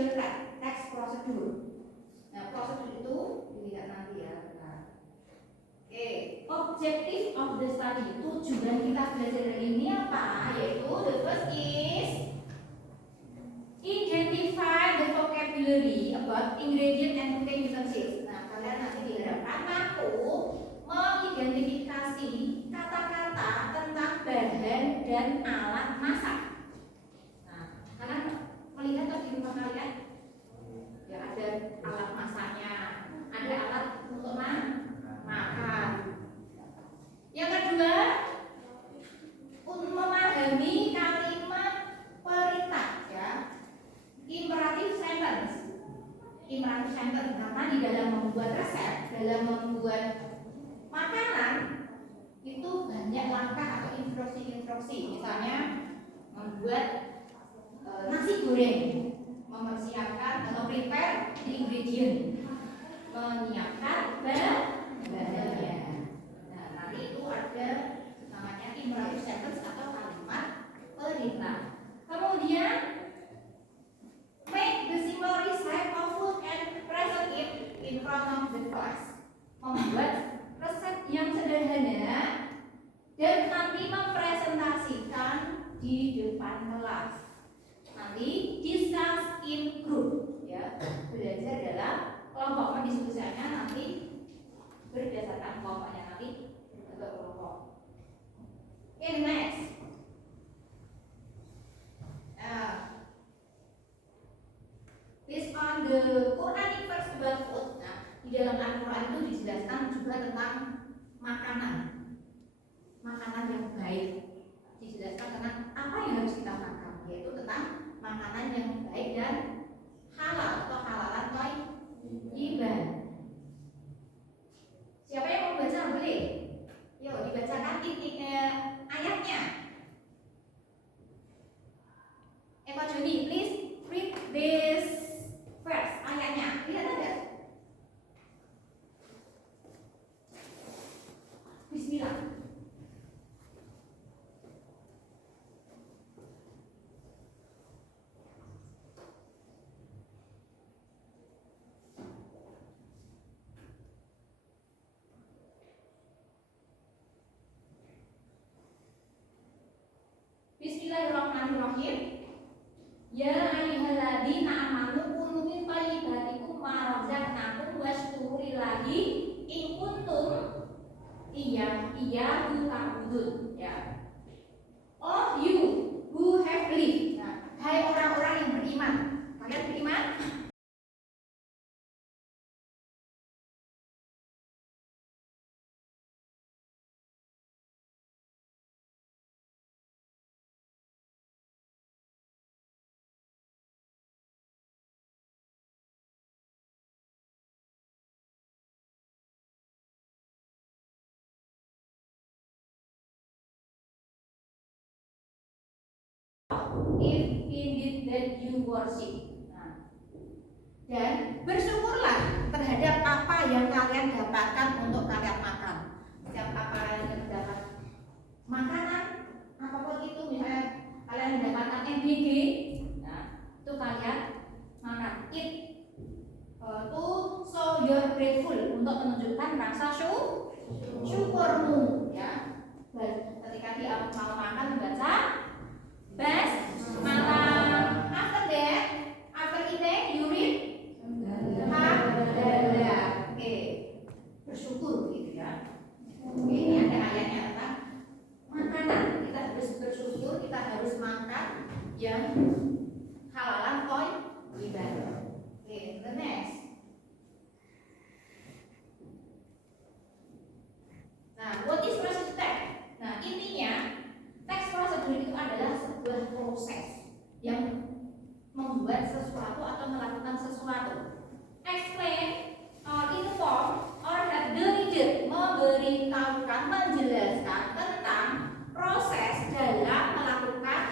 procedure text procedure. Nah, prosedur itu dilihat nanti ya. Oke, objective of the study, tujuan kita belajar hari ini apa? Yaitu the first is identify the vocabulary about ingredient and cooking utensils. Nah, kalian nanti diharapkan mampu mengidentifikasi kata-kata tentang bahan dan alat masak. Nah, kalian melihat di rumah kalian ya ada alat masaknya, ada alat untuk makan. Yang kedua, untuk memahami kalimat perintah ya, imperative sentence. Imperative sentence karena di dalam membuat resep, dalam membuat makanan itu banyak langkah atau instruksi. Misalnya membuat nasi goreng, mempersiapkan atau prepare the ingredient, menyiapkan bahannya. Nah, nanti itu ada namanya imperative sentence atau kalimat perintah. Kemudian make the simple recipe of food and present it in front of the class. Membuat resep yang sederhana dan nanti mempresentasikan di depan kelas. Nanti discuss in group ya, belajar dalam kelompok, mendiskusikannya nanti berdasarkan kelompoknya nanti bentuk kelompok. Okay, next. Based on the Quranic verse about food. Nah, di dalam Al-Quran itu dijelaskan juga tentang makanan yang baik. Dijelaskan tentang apa yang harus kita makan, yaitu tentang makanan yang baik dan halal atau halalan thayyiban. Siapa yang mau baca boleh? Yuk dibacakan ayatnya. Eva Joni, please read this verse, ayatnya. Lihat ada. Bismillah. Bismillahirrahmanirrahim. Ya ayyuhalladzina amanu kulu min thayyibatikum ma razaqnakum washkuru lillahi in kuntum iyyahu ta'budun. Ya. Oh you who have believed. Nah, hai orang-orang yang beriman. Kalian beriman? If indeed that you worship. Nah, dan bersyukurlah terhadap apa yang kalian dapatkan untuk kalian makan. Setiap apa kalian mendapat makanan apapun itu, misalnya kalian mendapatkan MBG, nah, itu kalian makan. It to show your grateful, untuk menunjukkan rasa syukurmu ya. Dan ketika dia mau makan membaca best malam. After that, after eating, you read hamdalah. Oke, bersyukur gitu ya. Oke, ini ada ayatnya tentang makanan. Kita harus bersyukur, kita harus makan yang halalan thayyiban. Oke, the next. Nah, what is process text? Nah, intinya teks prosedur itu adalah sebuah proses yang membuat sesuatu atau melakukan sesuatu. Explain or inform or have the reader, memberitahukan, menjelaskan tentang proses dalam melakukan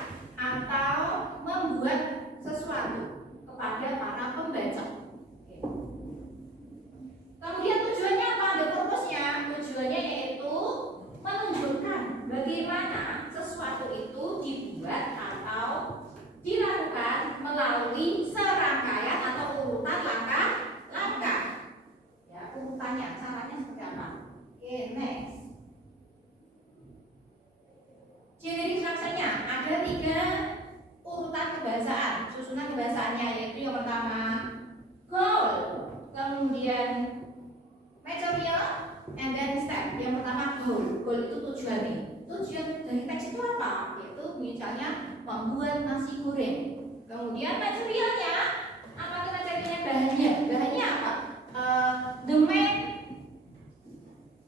atau membuat sesuatu kepada para pembaca. Kemudian tujuannya apa? Ada purpose-nya. Tujuannya yaitu menunjukkan bagaimana sesuatu itu dibuat atau dilakukan melalui serangkaian dasarnya, yaitu yang pertama goal, kemudian material, and then step. Yang pertama goal. Goal itu tujuan. Tujuan dari teks itu apa? Yaitu misalnya membuat nasi goreng. Kemudian materialnya apa, kita carinya bahannya. Bahannya apa? The main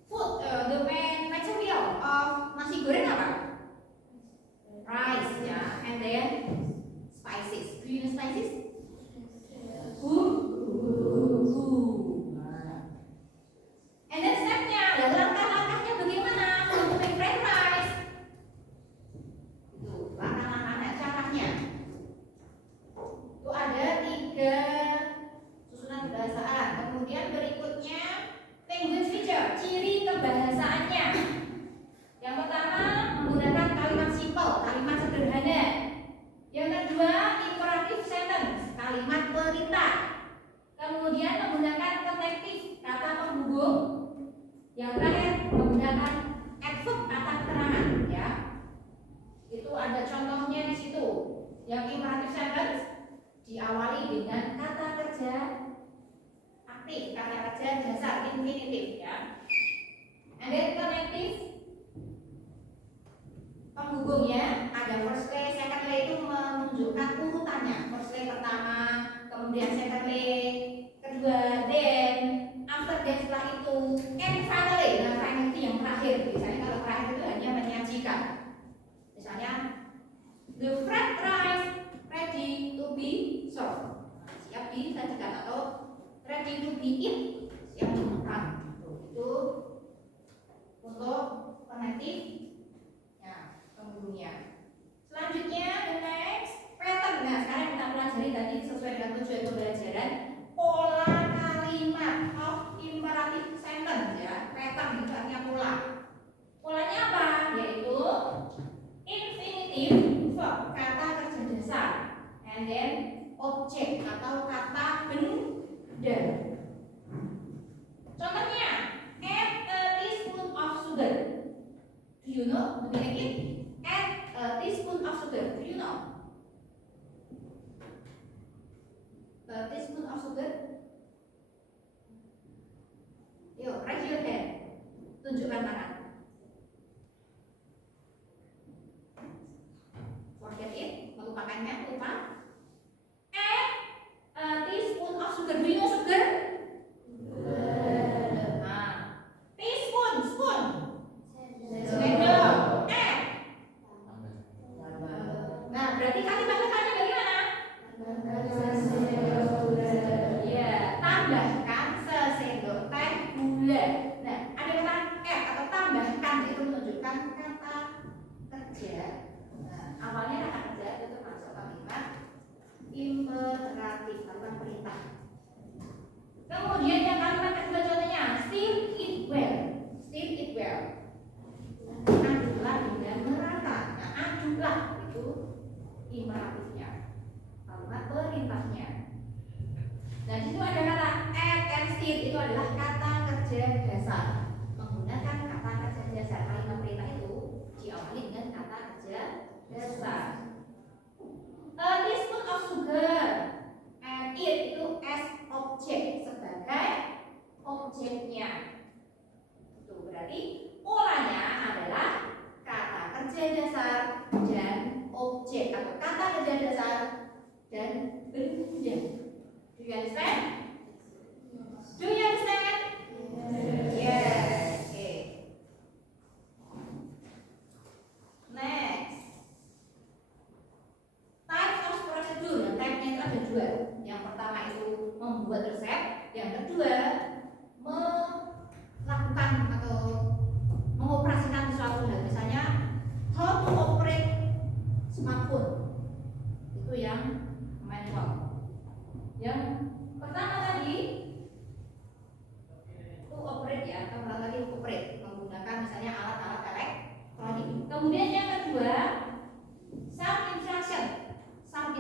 food, the main material of nasi goreng apa? Rice, ya, and then spices. Do you know spices? And then stepnya, ya langkah-langkahnya bagaimana untuk make fried rice? Itu langkah-langkahnya, caranya. Itu ada 3 susunan kebahasaan. Kemudian berikutnya language feature, ciri kebahasaannya. Yang pertama menggunakan kalimat simple, kalimat sederhana. Yang kedua imperative sentence, kalimat perintah. Kemudian menggunakan konnektif, kata penghubung. Yang terakhir menggunakan adverb, kata keterangan, ya. Itu ada contohnya di situ. Yang imperative sentence diawali dengan kata kerja aktif, kata kerja dasar infinitif, ya. And then connective, penghubungnya ada first lay, second lay, itu menunjukkan urutannya. First lay pertama, kemudian second lay kedua, then after that, setelah itu, and finally. Nah, finally itu yang terakhir. Biasanya kalau terakhir itu hanya menyajikan. Misalnya the fried rice ready to be served, siap disajikan, atau ready to be eat, siap dimakan. Itu untuk connective, ya, penghubungnya. Selanjutnya the next pattern. Nah, sekarang kita pelajari tadi sesuai dengan tujuan pembelajaran, pola kalimat of imperative sentence, ya. Pattern itu artinya pola. Polanya apa? Yaitu infinitive verb, kata kerja dasar, and then object atau kata benda. Contohnya, add a teaspoon of sugar. Do you know the meaning? Add a teaspoon of sugar. Do you know? A teaspoon of sugar. Yuk, raise your hand. Tunjukkan tangan. Forget it, melupakannya, lupa. Add a teaspoon of sugar. Do you know sugar? Nah, teaspoon, spoon. Sendok. Add. Nah, berarti kalimat lengkapnya bagaimana? Ya, tambahkan sesendok teh gula. Nah, ada kata add atau tambahkan, itu menunjukkan kata kerja. Nah, awalnya kata kerja itu termasuk kalimat imperatif, kalimat perintah. Kemudian yang kalimat kedua contohnya, stir it well. Stir it well. Aduklah dengan merata. Nah, aduklah itu imperatifnya, kalimat perintahnya. Nah, di situ ada kata add and stir, itu adalah kata kerja dasar. Menggunakan kata kerja dasar, kalimat perintah itu diawali dengan kata kerja dasar. A teaspoon of sugar, and it itu as object, sebagai objeknya. Itu berarti polanya adalah kata kerja dasar dan objek, atau kata kerja dasar dan benda. Do you understand? Do you understand? Yes. Okay. Next, types of procedure. Nah, type-nya itu ada 2. Yang pertama itu membuat resep, yang kedua melakukan atau mengoperasikan sesuatu hal. Misalnya how to operate smartphone, itu yang manual. Yang pertama tadi to operate, ya, atau tadi operate, menggunakan misalnya alat-alat elektronik. Kemudian yang kedua some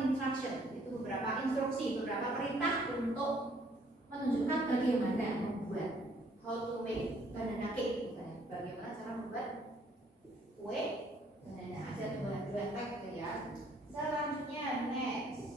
instruction, itu beberapa instruksi, beberapa perintah untuk menunjukkan bagaimana membuat. How to make banana cake, misalnya bagaimana cara membuat kue banana. Ada 2 tag gitu, ya. Selanjutnya next,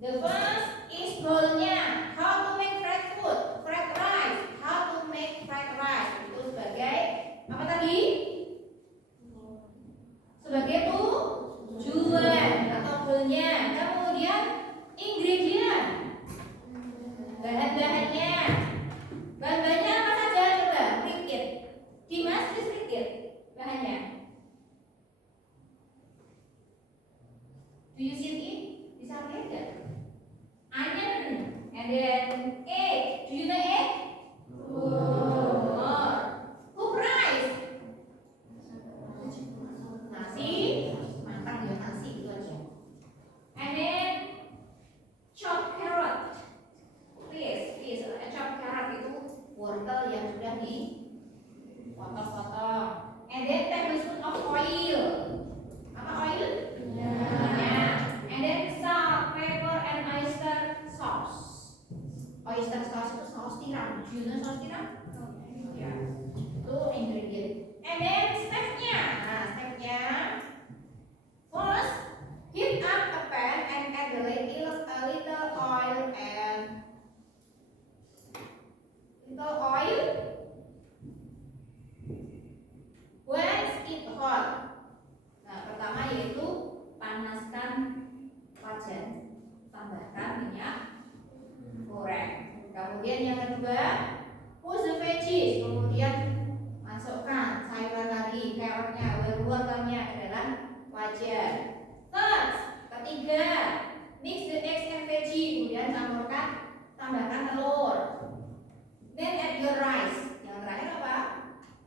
The first is goalnya. How to make fried food, fried rice. How to make fried rice itu sebagai apa tadi? Sebagai tujuan atau goalnya. Kemudian ingredient, bahan-bahannya. Bahan-bahannya apa saja coba? Repeat. Dimas, please repeat bahannya. Do you see it? Bisa lihat nggak? Onion, and then egg. Do you know egg? More. Cook rice. Nasi, makan ya nasi itu aja. And then chop carrot. Please, chop carrot itu wortel yang sudah dipotong-potong. And then tablespoon of oil. Apa oil? Minyak. And then salt, pepper, and oyster sauce. Oyster sauce itu saus tiram. Do you know saus tiram? Ya, itu ingredient. And then stepnya. Nah, stepnya first heat up a pan and add a little oil and once it hot. Nah, pertama yaitu panaskan wajan, tambahkan minyak goreng. Kemudian yang kedua, put the veggies, kemudian masukkan sayuran tadi, carrotnya, wortelnya ke dalam wajan. Third, ketiga, mix the eggs and veggie, kemudian tambahkan telur. Then add your rice. Yang terakhir apa?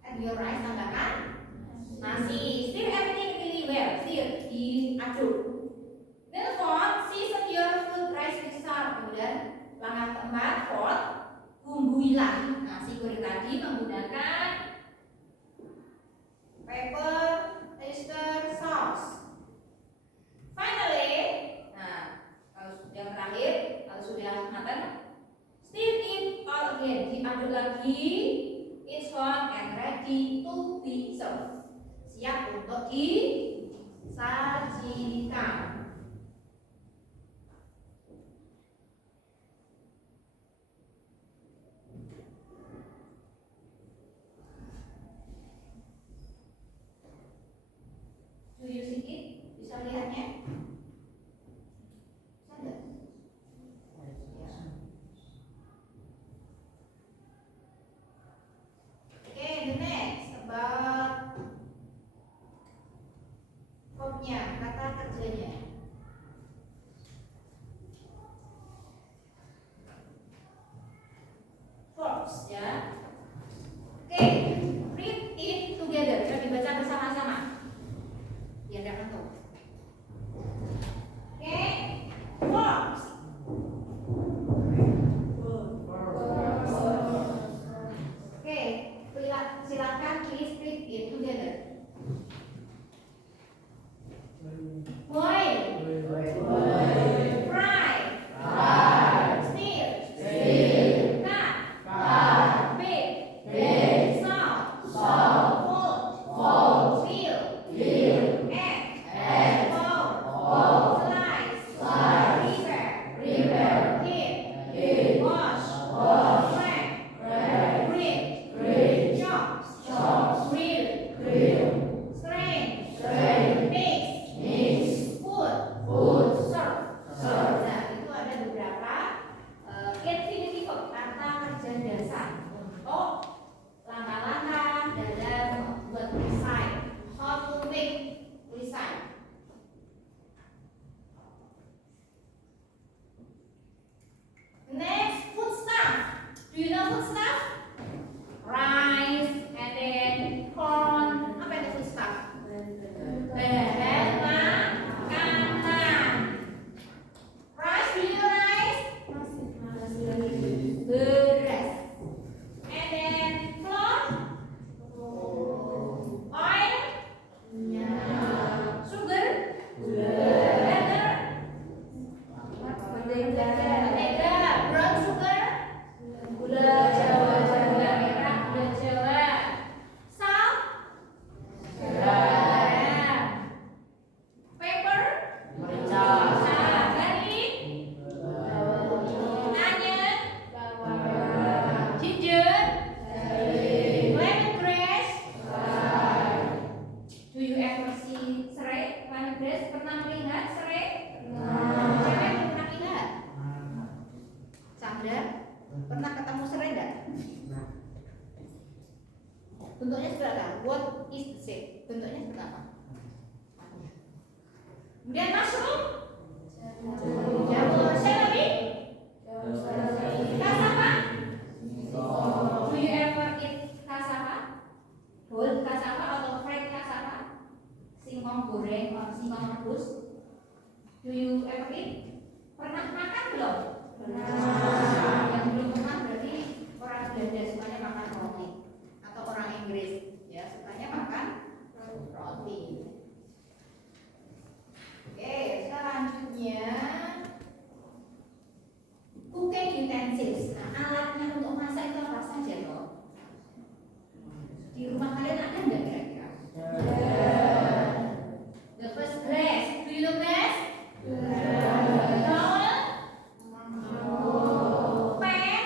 Add your rice, tambahkan nasi. Stir everything really well. Stir, diaduk. Then fourth, season your food rice with salt. Kemudian langkah keempat, fourth, bumbuilah nasi goreng tadi menggunakan pepper, oyster sauce. Finally, nah, yang terakhir, kalau sudah matang, stir it all again, diaduk lagi. It's hot and ready to be served. Siap untuk disajikan. Do you see it? Bisa lihatnya? Bisa nggak? Okay, the next about verbnya, kata kerjanya. Anda pernah ketemu serai nggak? Bentuknya seperti apa? What is the shape? Bentuknya seperti apa? Kemudian mushroom, jamur, celery, cassava. Do you ever eat cassava? Whole cassava atau fried cassava? Singkong goreng atau singkong rebus? Do you ever eat? Pernah makan belum? Pernah. Yang belum pernah berarti orang Belanda sukanya makan roti atau orang Inggris ya sukanya makan roti. Oke, selanjutnya cooking utensils. Nah, alatnya untuk masak itu apa saja loh? Di rumah kalian ada nggak kira-kira? The first glass. Do you know glass? Bowl, pen,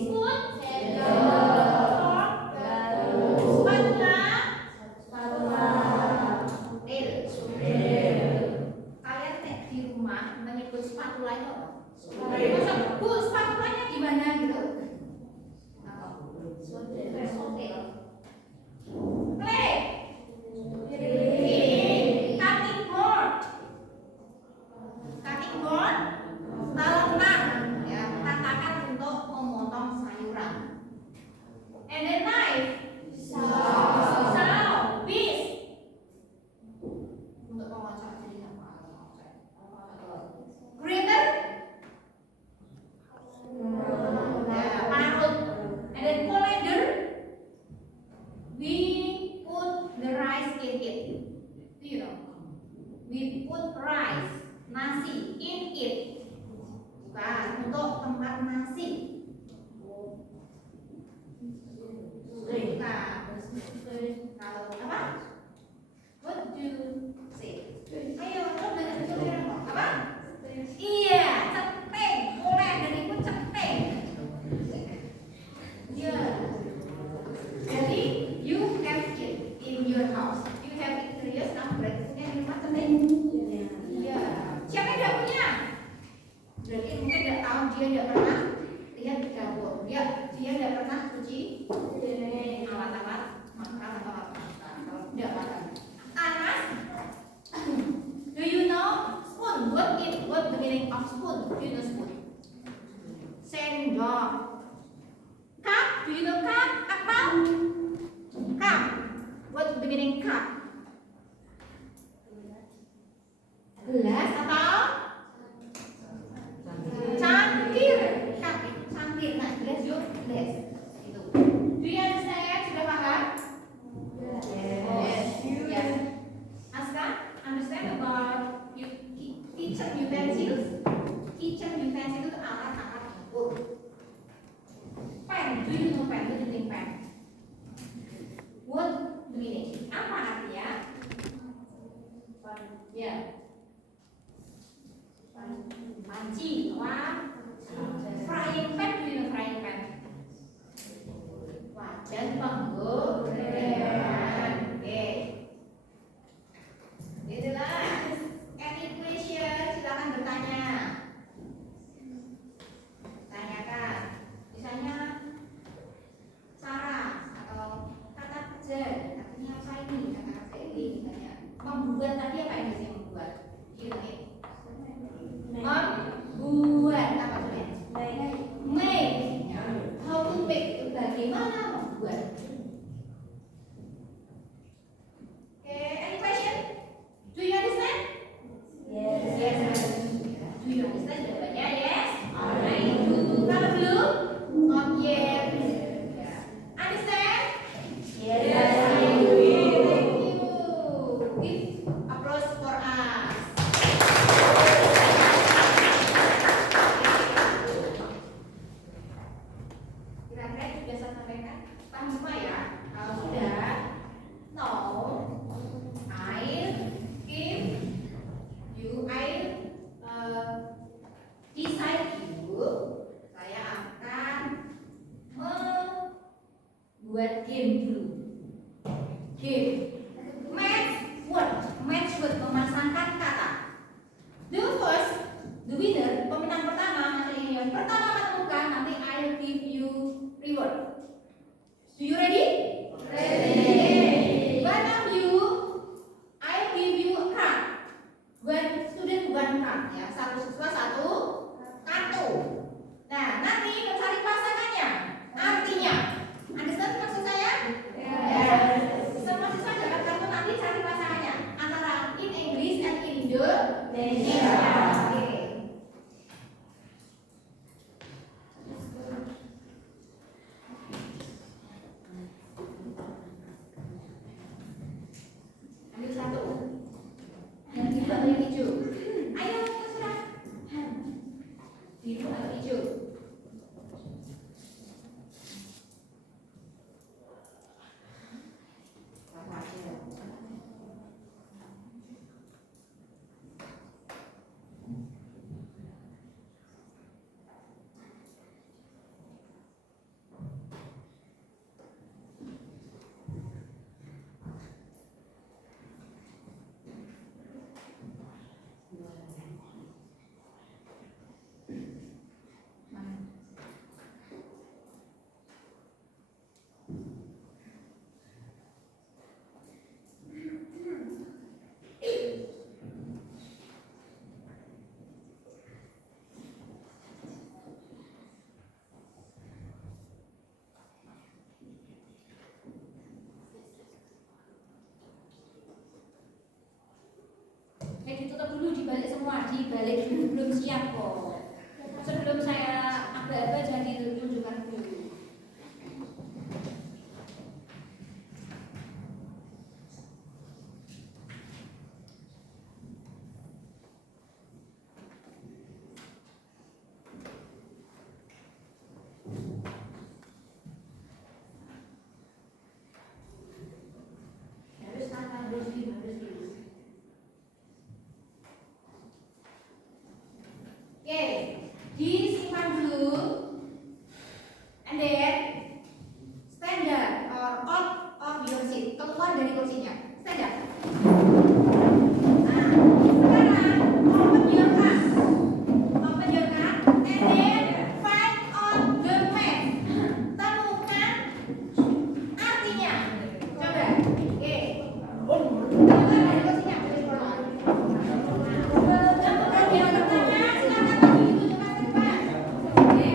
spoon, fork, spatula, kalian di rumah menyebut spatula itu apa? Masa, Bu, spatulanya gimana gitu? Clay, cutting board, talengan, ya, tatakan untuk memotong sayuran. And then knife, saw, beast, untuk mengocok jadi apa? Grater, ya, parut. And then colander, we put the rice in it. Do you know? We put rice, nasi in it. Bukan untuk tempat nasi. Bukan. Kalau apa? What do you say? Ayo, lo dari kecil apa? Iya, cepeng. Mulai dari itu cepeng. Iya. Jadi you have it in your house. You have it serious, kamu berarti punya di rumah cepeng. Iya. Siapa yang tidak punya? Berarti mungkin tidak tahu dia tidak pernah lihat di dapur. Dia tidak pernah cuci alat-alat makan atau apa. Kalau tidak makan. Anas, do you know spoon? What the meaning of spoon? Do you know spoon? Sendok. Cup, do you know cup? Apa? Cup. What the meaning cup? Gelas atau cangkir? Cup itu cangkir. Nah, gelas yuk, gelas. Itu. Do you understand? Sudah paham? Yes. Yes. Aska, understand about kitchen utensils? Kitchen utensils itu alat-alat dapur. Pen, do you know pen? Do you think pen? What the meaning? Apa artinya? Ya. Panci, wah. Frying pan, do you know frying pan? Wajan penggoreng. Oke. Itulah. Any question? Silakan bertanya. Tanyakan. Misalnya cara atau kata kerja artinya apa ini? Kata kerja ini misalnya membuat tadi apa yang bisa membuat? Membuat Biru atau hijau? Apa aja? Ditutup dulu, dibalik semua, dibalik dulu, belum siap kok. Sebelum saya aba-aba jangan ditunjukkan dulu. Harus tanpa harus dulu. Oke, disimpan dulu, and then stand up or out of your seat, keluar dari kursinya, stand up. Nah, sekarang open your hand, and then find on the mat. Temukan artinya. Coba, oke. Keluar dari kursinya, temukan yang pertama. Silakan lagi ditunjukkan ke depan. Oke.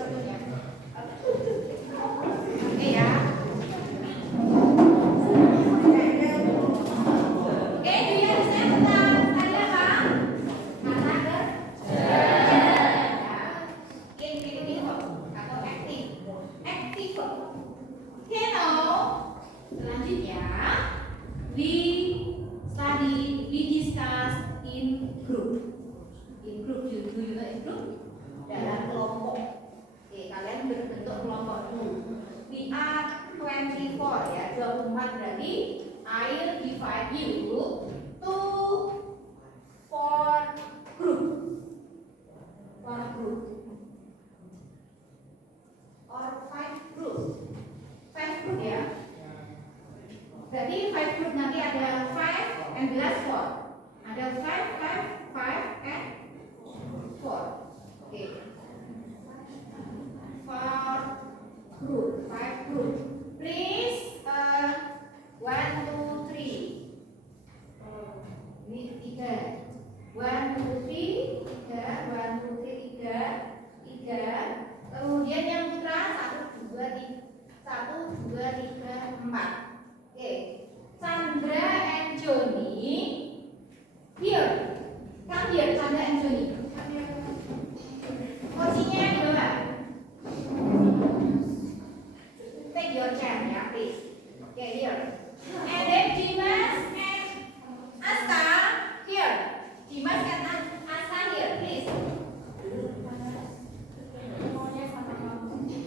satunya. Oke ya. Oke, do you understand tentang tadi apa? Kata kerja. Infinitive atau active. Active. Oke, now selanjutnya we discuss in group. In group, do you know in group? Dalam kelompok. Oke, kalian berbentuk kelompok dulu. We are 24 ya, 24 berarti I'll divide you to 4 group. 4 group. Or 5 group. 5 group ya. Berarti 5 group nanti ada 5 and plus 4. Ada 5 and 4. Oke. 4 group, 5 group. Please 1 2 3. Ini 3. 1 2 3, 3, 1 2 3, 3. Kemudian yang putra 1 2 3 4. Oke. Sandra and Johnny here. Come here, Sandra and Johnny. Posisinya di bawah. Take your chair ya, please. Okay, here. And then Dimas and Asta here. Dimas and Asta here, please.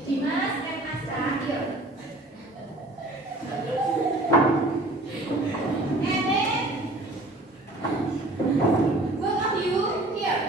Dimas and Asta here. And then both of you here.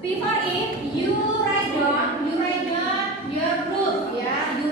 Before it, you write down your group, ya. You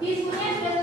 Diskusinya sudah